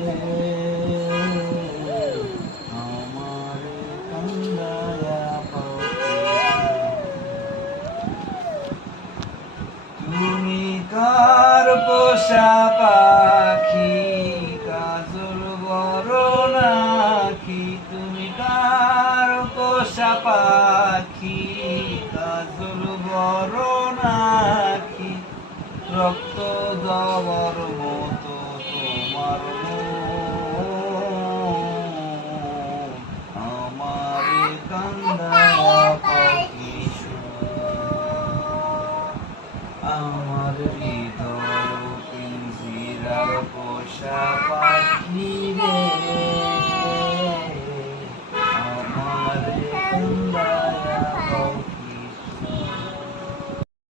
রে, আমারে কান্দায়া তুমি কার পোষা পাখি, কাজল বড় নাকি তুমি কার পোষা পাখি, কাজল বড় নাকি রক্ত যাওয়ার মতো তোমার আমার কান্দা আমার হৃদয় পিঞ্জিরা পোষা পাখি রে। আমার কান্দা